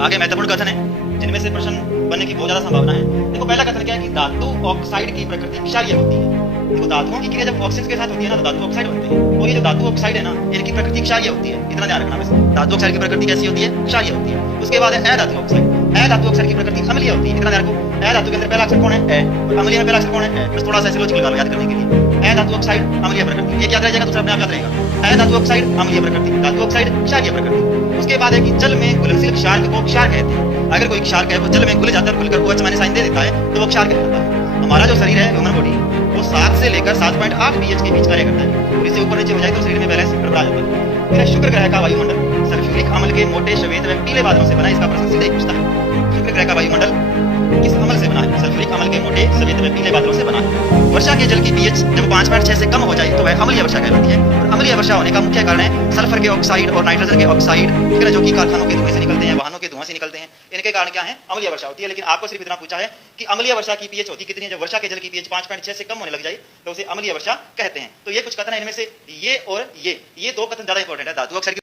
आगे महत्वपूर्ण कथन है जिनमें से प्रश्न बनने की बहुत ज्यादा संभावना है। देखो पहला कथन क्या है कि धातु ऑक्साइड की प्रकृति क्षारीय होती है। देखो धातुओं की क्रिया जब ऑक्सीजन के साथ होती है ना तो धातु ऑक्साइड बनते हैं। और ये जो धातु ऑक्साइड है ना इनकी प्रकृति क्षारीय होती है, इतना ध्यान रखना। वैसे धातु ऑक्साइड की प्रकृति कैसी होती है? क्षारीय होती है। उसके बाद है अधातु ऑक्साइड। अधातु ऑक्साइड की प्रकृति अम्लीय होती है, इतना ध्यान रखो। अधातु के अंदर पहला अक्षर कौन है? ए। और अम्लीय में पहला अक्षर कौन है? ए। बस थोड़ा सा लॉजिकल निकालो याद करने के लिए। अधातु ऑक्साइड अम्लीय प्रकृति, एक याद रह जाएगा, दूसरा अपने आप याद रहेगा। अधातु ऑक्साइड अम्लीय प्रकृति, धातु ऑक्साइड क्षारीय प्रकृति। उसके बाद है कि जल में घुलनशील क्षार को क्षार कहते हैं। अगर कोई क्षार है वो जल में घुल जाता है, घुलकर वो H- साइन दे देता है तो वो क्षार कहलाता है। हमारा जो शरीर है ह्यूमन बॉडी वो 7 से लेकर 7.8 pH के बीच कार्य करता है। और इससे ऊपर नीचे हो जाए तो शरीर में बैलेंस गड़बड़ा जाता है। फिर शुक्र ग्रह का वायुमंडल सल्फ्यूरिक अम्ल के मोटे श्वेत व पीले बादलों से बना है। इसका प्रश्न सीधे पूछता है शुक्र ग्रह का वायुमंडल किस अम्ल से बना है? सल्फ्यूरिक अम्ल के मोटे श्वेत व पीले बादलों से बना है। वर्षा के जल की pH जब 5.6 से कम हो जाए तो वह अम्लीय वर्षा कहलाती है। और अम्लीय वर्षा होने का मुख्य कारण है सल्फर के ऑक्साइड और नाइट्रोजन के ऑक्साइड, ठीक है, जो कि कारखानों के धुएं से निकलते हैं, वाहनों के धुआं से निकलते हैं। इनके कारण क्या है? अम्लीय वर्षा होती है। लेकिन आपको सिर्फ इतना पूछा है कि अम्लीय वर्षा की pH होती कितनी है? जब वर्षा के जल की pH 5.6 से कम होने लग जाए तो उसे अम्लीय वर्षा कहते हैं। तो ये कुछ कथन है, इनमें से ये और ये दो कथन ज्यादा इंपॉर्टेंट है। धातु ऑक्साइड